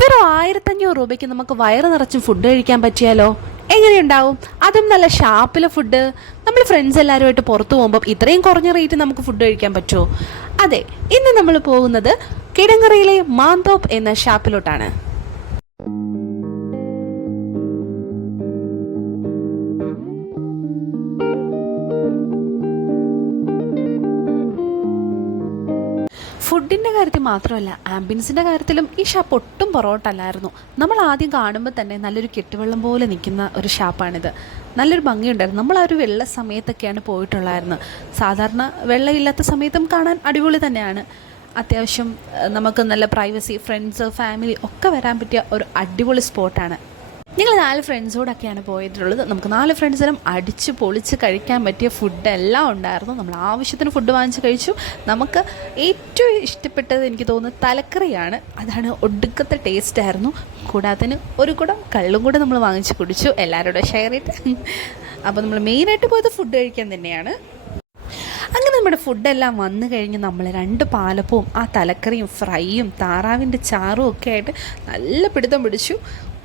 വെറും 1500 രൂപയ്ക്ക് നമുക്ക് വയറ് നിറച്ചും ഫുഡ് കഴിക്കാൻ പറ്റിയാലോ? എങ്ങനെയുണ്ടാവും? അതും നല്ല ഷാപ്പിലെ ഫുഡ്. നമ്മൾ ഫ്രണ്ട്സ് എല്ലാവരുമായിട്ട് പുറത്തു പോകുമ്പോൾ ഇത്രയും കുറഞ്ഞ റേറ്റ് നമുക്ക് ഫുഡ് കഴിക്കാൻ പറ്റുമോ? അതെ, ഇന്ന് നമ്മൾ പോകുന്നത് കിടങ്ങറയിലെ മാന്തോപ്പ് എന്ന ഷാപ്പിലോട്ടാണ്. ഫുഡിൻ്റെ കാര്യത്തിൽ മാത്രമല്ല, ആംബിയൻസിൻ്റെ കാര്യത്തിലും ഈ ഷാപ്പ് ഒട്ടും പുറകോട്ടല്ലായിരുന്നു. നമ്മൾ ആദ്യം കാണുമ്പോൾ തന്നെ നല്ലൊരു കെട്ടുവെള്ളം പോലെ നിൽക്കുന്ന ഒരു ഷാപ്പാണിത്. നല്ലൊരു ഭംഗിയുണ്ടായിരുന്നു. നമ്മൾ ആ ഒരു വെള്ള സമയത്തൊക്കെയാണ് പോയിട്ടുള്ളായിരുന്നു. സാധാരണ വെള്ളമില്ലാത്ത സമയത്തും കാണാൻ അടിപൊളി തന്നെയാണ്. അത്യാവശ്യം നമുക്ക് നല്ല പ്രൈവസി, ഫ്രണ്ട്സ്, ഫാമിലി ഒക്കെ വരാൻ പറ്റിയ ഒരു അടിപൊളി സ്പോട്ടാണ്. ഞങ്ങൾ 4 ഫ്രണ്ട്സോടൊക്കെയാണ് പോയിട്ടുള്ളത്. നമുക്ക് 4 ഫ്രണ്ട്സിനും അടിച്ച് പൊളിച്ച് കഴിക്കാൻ പറ്റിയ ഫുഡെല്ലാം ഉണ്ടായിരുന്നു. നമ്മൾ ആവശ്യത്തിന് ഫുഡ് വാങ്ങിച്ച് കഴിച്ചു. നമുക്ക് ഏറ്റവും ഇഷ്ടപ്പെട്ടത് എനിക്ക് തോന്നുന്നത് തലക്കറിയാണ്. അതാണ് ഒടുക്കത്തെ ടേസ്റ്റായിരുന്നു. കൂടാതെ ഒരു കുടം കള്ളും കൂടെ നമ്മൾ വാങ്ങിച്ച് കുടിച്ചു, എല്ലാവരോടും ഷെയർ ചെയ്ത്. അപ്പോൾ നമ്മൾ മെയിനായിട്ട് പോയത് ഫുഡ് കഴിക്കാൻ തന്നെയാണ്. അങ്ങനെ നമ്മുടെ ഫുഡെല്ലാം വന്നു കഴിഞ്ഞ് നമ്മൾ 2 പാലപ്പവും ആ തലക്കറിയും ഫ്രൈയും താറാവിൻ്റെ ചാറും ഒക്കെ ആയിട്ട് നല്ല പിടുത്തം പിടിച്ചു.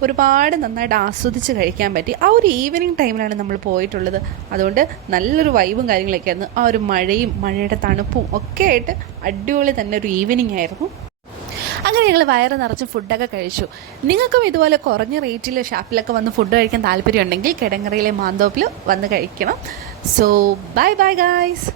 ഒരുപാട് നന്നായിട്ട് ആസ്വദിച്ച് കഴിക്കാൻ പറ്റി. ആ ഒരു ഈവനിങ് ടൈമിലാണ് നമ്മൾ പോയിട്ടുള്ളത്. അതുകൊണ്ട് നല്ലൊരു വൈബും കാര്യങ്ങളൊക്കെ ആയിരുന്നു. ആ ഒരു മഴയും മഴയുടെ തണുപ്പും ഒക്കെ ആയിട്ട് അടിപൊളി തന്നെ ഒരു ഈവനിങ് ആയിരുന്നു. അങ്ങനെ ഞങ്ങൾ വയറ് നിറച്ച് ഫുഡൊക്കെ കഴിച്ചു. നിങ്ങൾക്കും ഇതുപോലെ കുറഞ്ഞ റേറ്റിൽ ഷാപ്പിലൊക്കെ വന്ന് ഫുഡ് കഴിക്കാൻ താല്പര്യമുണ്ടെങ്കിൽ കിടങ്ങറയിലെ മാന്തോപ്പിൽ വന്ന് കഴിക്കണം. So bye bye guys.